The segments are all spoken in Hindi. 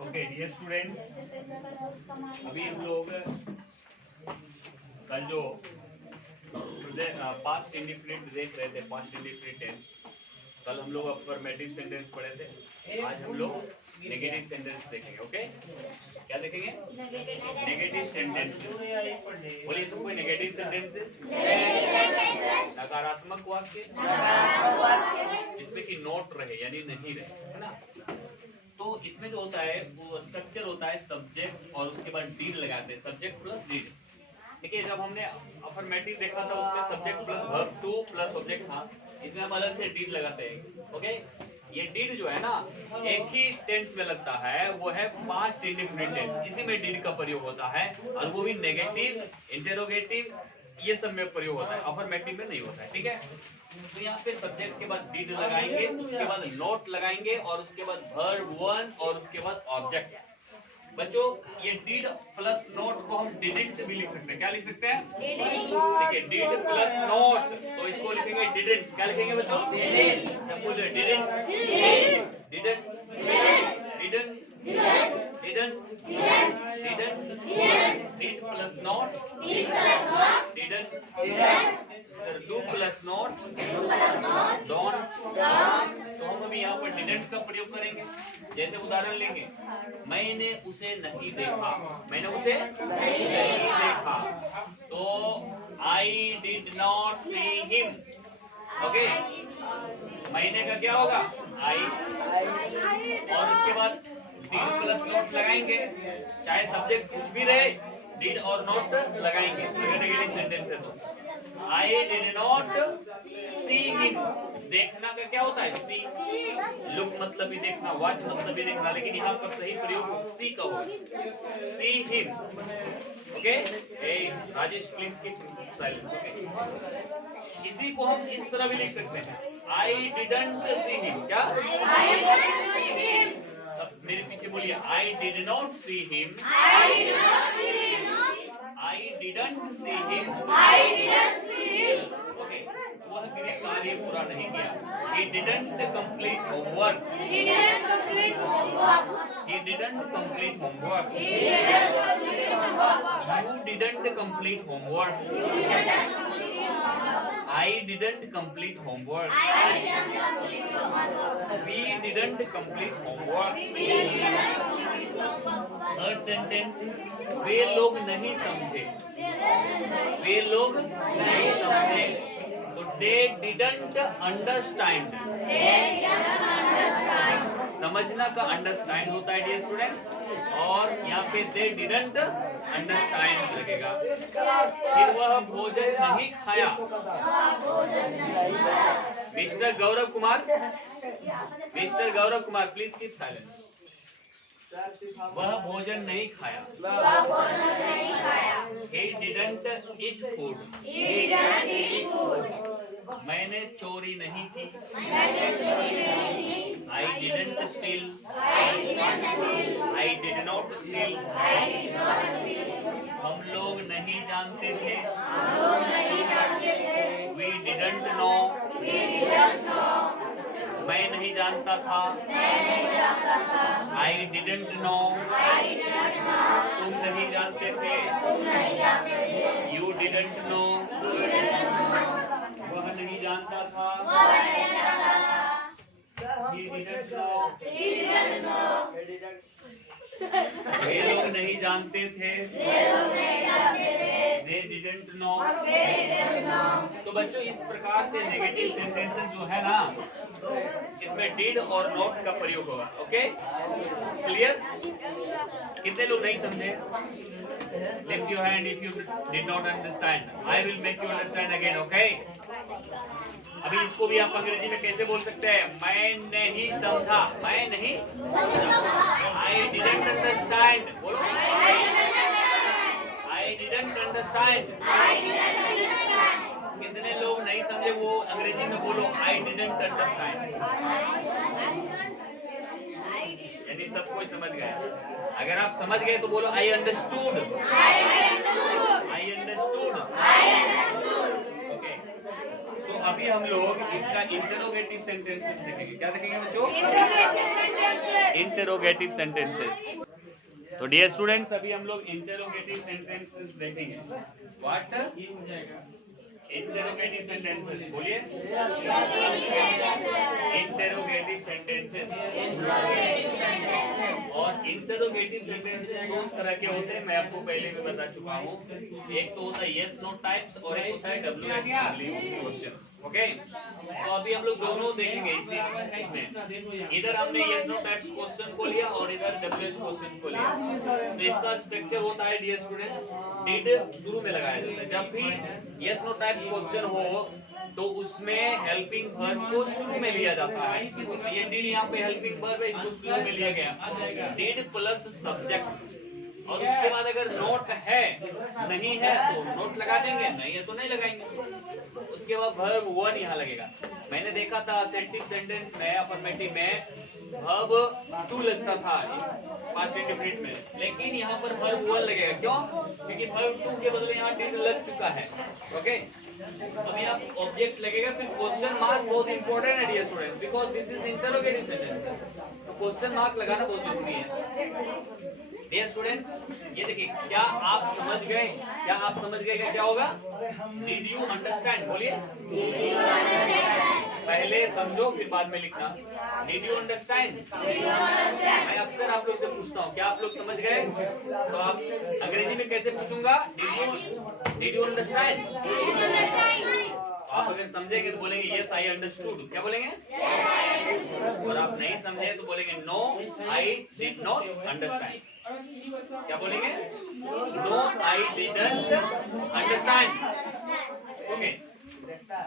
ओके डियर स्टूडेंट्स, अभी हम लोग कल जो पास्ट इंडिफिनिट देख रहे थे, पास्ट इंडिफिनिट टेंस। कल हम लोग अफर्मेटिव सेंटेंस पढ़े थे, आज हम लोग नेगेटिव सेंटेंस देखेंगे। ओके, क्या देखेंगे? Negative sentences. बोलिए सब कोई, नेगेटिव सेंटेंसेस, नकारात्मक वाक्य जिसमें कि नॉट रहे यानी नहीं रहे, है ना। तो इसमें जो होता है वो स्ट्रक्चर होता है सब्जेक्ट और उसके बाद डीड लगाते हैं, सब्जेक्ट प्लस डीड। देखिए जब हमने अफर्मेटिव देखा था उसमें subject plus verb two plus object था, इसमें हम अलग से डीड लगाते हैं। ओके, ये डीड जो है ना एक ही टेंस में लगता है, वो है पास्ट इंडेफिनिट टेंस। इसी में डीड का प्रयोग होता है और वो भी नेगेटिव, इंटेरोगेटिव, ये सब में प्रयोग होता है, अफर्मेटिव में नहीं होता है। ठीक है, तो यहाँ पे सब्जेक्ट के बाद डीड लगाएंगे, उसके बाद नोट लगाएंगे और उसके बाद वर्ब वन और उसके बाद ऑब्जेक्ट। बच्चों ये डीड प्लस नोट को हम डिडंट भी लिख सकते हैं। क्या लिख सकते हैं? देखिए डीड प्लस नोट, तो इसको लिखेंगे डिडंट। क्या लिखेंगे बच्चों? सब बोल रहे didn't, didn't, didn't, didn't, didn't, did plus not, didn't, do plus not, don't. तो हम अभी यहाँ पर डिडंट का प्रयोग करेंगे। जैसे उदाहरण लेंगे, मैंने उसे नहीं देखा, मैंने उसे नहीं देखा, तो आई did not see him. Okay, मैंने का क्या होगा? आई, और उसके बाद डिड प्लस नॉट लगाएंगे, चाहे सब्जेक्ट कुछ भी रहे, डिड और नॉट लगाएंगे। नेगेटिव सेंटेंस है तो आई डिड नॉट सी हिम। देखना का क्या होता है? सी। लुक मतलब भी देखना, वॉच मतलब भी देखना, लेकिन यहाँ पर सही प्रयोग सी का हो, see him. Okay, Rajesh please keep silence. Okay, इसी को हम इस तरह भी लिख सकते हैं, आई डिडंट सी हिम। क्या? सब मेरे पीछे बोलिए, आई did not see him, I didn't see him. Okay, वह गृह कार्य पूरा नहीं किया। He didn't complete homework. He didn't complete homework. You didn't complete homework. I didn't complete homework. We didn't complete homework. Third sentence, वे लोग नहीं समझे, वे लोग नहीं समझे, तो they didn't understand। समझना का अंडरस्टैंड होता है डियर स्टूडेंट, और यहाँ पे they didn't understand लगेगा। फिर वह भोजन नहीं खाया। Mister Gaurav Kumar, mister Gaurav Kumar please keep silence. वह भोजन नहीं खाया। He didn't eat food. मैंने चोरी नहीं की। I didn't steal. I did not steal. हम लोग नहीं जानते थे। We didn't know. मैं नहीं जानता था। I didn't know. तुम नहीं जानते थे। You didn't know. वह नहीं जानता था। He didn't know. वे लोग नहीं जानते थे। They didn't know. तो बच्चों इस प्रकार से नेगेटिव सेंटेंसेस जो है ना, इसमें डिड और नॉट का प्रयोग होगा। Okay, clear? कितने लोग नहीं समझे? Lift your hand if you did not understand. I will make you understand again. Okay? अभी इसको भी आप अंग्रेजी में कैसे बोल सकते हैं? मैं नहीं समझा, मैं नहीं समझा। I didn't understand. बोलो, I didn't understand. कितने लोग नहीं समझे वो अंग्रेजी में बोलो, I didn't understand। यानी सब कोई समझ गए। अगर आप समझ गए तो बोलो I understood। I understood। Okay. So अभी हम लोग इसका इंटरोगेटिव सेंटेंसेस देखेंगे। क्या देखेंगे बच्चों? Interrogative sentences. तो डियर स्टूडेंट्स, अभी हम लोग इंटरोगेटिव सेंटेंसेस देखेंगे। What interrogative sentences? बोलिए। Interrogative sentences. और इंटरोगेटिव सेंटेंसेस दो तरह के होते हैं, मैं आपको पहले भी बता चुका हूँ। एक तो होता है यस नो टाइप्स और एक होता है WH क्वेश्चंस। ओके, तो अभी हम लोग दोनों देखेंगे इसमें। इधर हमने यस नो टाइप्स क्वेश्चन को लिया और इधर WH क्वेश्चन को लिया। तो इसका स्ट्रक्चर होता है डियर स्टूडेंट्स, डिड शुरू में लगाया जाता है। जब भी यस नो टाइप्स क्वेश्चन हो तो उसमें हेल्पिंग वर्ब को शुरू में लिया जाता है। ये डिड यहाँ पे हेल्पिंग वर्ब है, इसको शुरू में लिया गया। डिड प्लस सब्जेक्ट, और उसके बाद अगर नोट है नहीं है तो नोट लगा देंगे, नहीं है तो नहीं लगाएंगे। उसके बाद वर्ब वन यहाँ लगेगा। मैंने देखा था असेंटिव सेंटेंस में, अफर्मेटिव में वर्ब टू लगता था पास्ट इंडेफिनिट में, लेकिन यहाँ पर वर्ब वन लगेगा। क्यों? क्योंकि वर्ब टू के बदले यहाँ डिड लग चुका है। ओके, अब यहाँ ऑब्जेक्ट लगेगा, फिर क्वेश्चन मार्क बहुत इंपॉर्टेंट है dear students, because this is interrogative sentence. तो क्वेश्चन मार्क लगाना बहुत जरूरी है डियर स्टूडेंट्स। ये देखिए, क्या आप समझ गए? क्या आप समझ गए क्या होगा? Did you understand? बोलिए। पहले समझो फिर बाद में लिखना। Did you understand? मैं अक्सर आप लोग से पूछता हूँ, क्या आप लोग समझ गए? तो आप अंग्रेजी में कैसे पूछूंगा? Did you understand? आप अगर समझेंगे तो बोलेंगे यस आई अंडरस्टूड। क्या बोलेंगे? और आप नहीं समझे तो बोलेंगे no I did not understand. क्या बोलेंगे? No I didn't understand. Okay,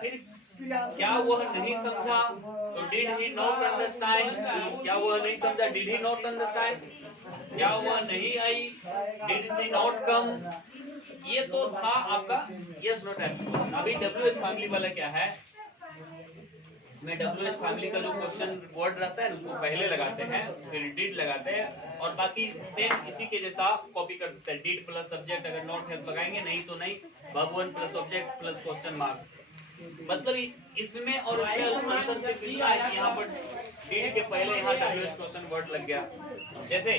फिर क्या वह नहीं समझा तो डिड ही नॉट अंडरस्टैंड। क्या वह नहीं समझा? Did he not understand. क्या वह नहीं आई? Did she not come. ये तो था आपका यस नो टाइप। अभी WH फैमिली वाला क्या है, इसमें WH फैमिली का जो क्वेश्चन वर्ड रहता है उसको पहले लगाते हैं, फिर डिड लगाते हैं, और बाकी सेम इसी के जैसा कॉपी कर देते हैं। डिड प्लस सब्जेक्ट, अगर नॉट है तो लगाएंगे, नहीं तो नहीं। Verb one plus object plus question mark. मतलब इसमें और उसमें अंतर से मिलता है कि यहाँ पर डिड के पहले यहाँ WH क्वेश्चन वर्ड लग गया। जैसे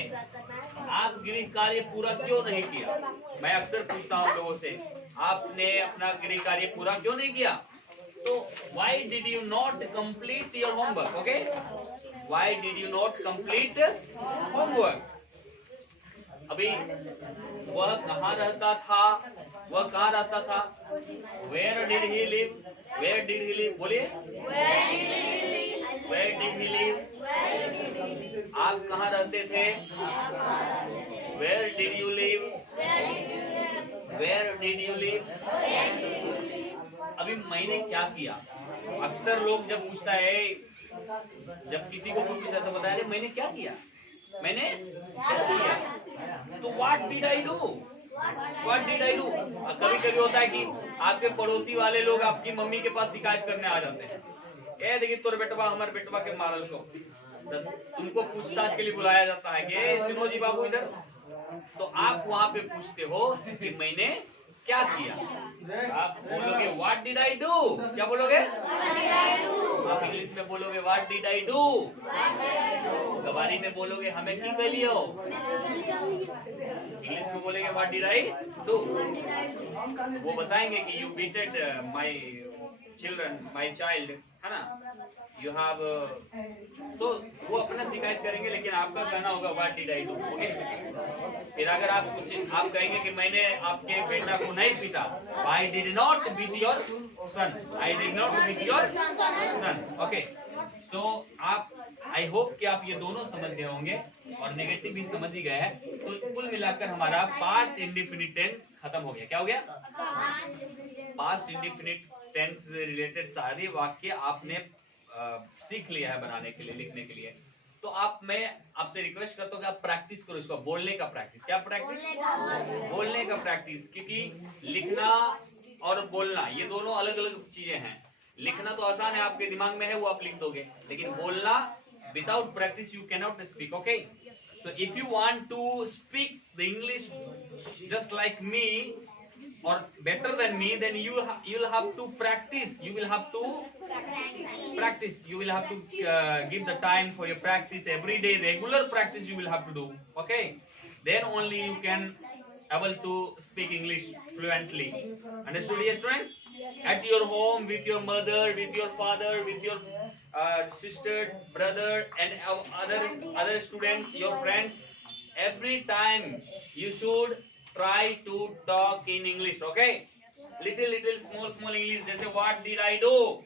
आप गृह कार्य पूरा क्यों नहीं किया? मैं अक्सर पूछता हूँ लोगों से, आपने अपना गृह कार्य पूरा क्यों नहीं किया? तो why did you not complete your homework? Okay, why did you not complete homework? अभी वह कहाँ रहता था? वह कहाँ रहता था? Where did he live? Where did he live? बोलिए। Where did he live? आप कहाँ रहते थे? Where did you live? Where did you live? अभी मैंने क्या किया? अक्सर लोग जब पूछता है, जब किसी को कोई पूछता है तो बताया मैंने क्या किया, मैंने क्या किया। तो what did I do? What did I do? कभी कभी होता है कि आपके पड़ोसी वाले लोग आपकी मम्मी के पास शिकायत करने आ जाते हैं, ए देखिए तोर बेटवा हमारे बेटवा के मारल को। तुमको पूछताछ के लिए बुलाया जाता है कि सुनो जी बाबू इधर। तो आप वहां पे पूछते हो कि मैंने क्या किया। आप बोलोगे व्हाट डिड आई डू? क्या बोलोगे? आप इंग्लिश में बोलोगे व्हाट डिड आई डू। गवारी में बोलोगे हमें की कर लियो। इंग्लिश में बोलेंगे व्हाट डिड आई डू। वो बताएंगे कि you beated my children, my child, है ना, यू हैव। सो वो अपना शिकायत करेंगे, लेकिन आपका कहना होगा what did I do. Okay, फिर अगर आप कुछ आप कहेंगे कि मैंने आपके बेटा को नहीं पीटा, I did not beat your son, I did not beat your son. Okay, so आप, आई होप कि आप ये दोनों समझ गए होंगे और नेगेटिव भी समझ ही गए हैं। तो कुल मिलाकर हमारा पास्ट इंडेफिनिट टेंस खत्म हो गया। क्या हो गया? पास्ट इंडेफिनिट टेंस से रिलेटेड सारे वाक्य आपने सीख लिया है बनाने के लिए, लिखने के लिए। तो आप, मैं आपसे रिक्वेस्ट करता हूँ कि आप प्रैक्टिस करो इसको, बोलने का प्रैक्टिस। क्या प्रैक्टिस? बोलने का प्रैक्टिस, क्योंकि लिखना और बोलना ये दोनों अलग अलग चीजें हैं। लिखना तो आसान है, आपके दिमाग में है वो आप लिख दोगे, लेकिन बोलना without practice you can not speak. Okay, so if you want to speak the English just like me, or better than me, then you'll have to practice. You will have to practice. You will have to give the time for your practice every day. Regular practice you will have to do. Okay, then only you can able to speak English fluently. Understood, yes, friends? At your home, with your mother, with your father, with your sister, brother, and other students, your friends, every time you should try to talk in English. Okay, little small English. They say, what did I do?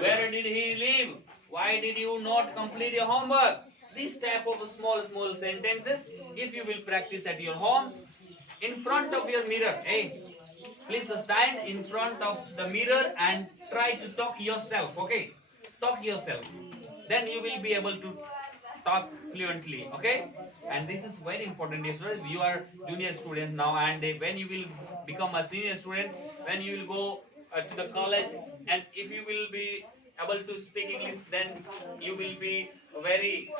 Where did he live? Why did you not complete your homework? This type of small sentences, if you will practice at your home, in front of your mirror. Hey, please stand in front of the mirror and try to talk yourself. Okay, talk yourself. Then you will be able to talk fluently. Okay, and this is very important, dear students. You are junior students now, and when you will become a senior student, when you will go to the college, and if you will be able to speak English, then you will be very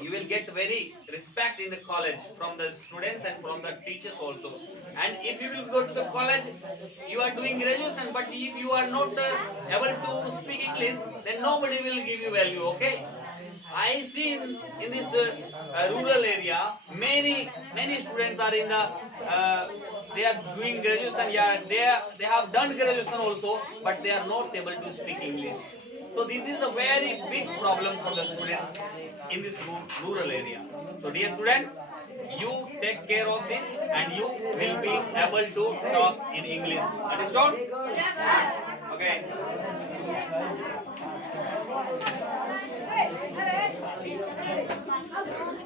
you will get very respect in the college from the students and from the teachers also. And if you will go to the college, you are doing graduation, but if you are not able to speak English, then nobody will give you value. Okay, I see in this rural area, many students are in the they are doing graduation. Yeah, they have done graduation also, but they are not able to speak English. So this is a very big problem for the students in this rural area. So dear students, you take care of this, and you will be able to talk in English. Understood? Yes, sir. Okay.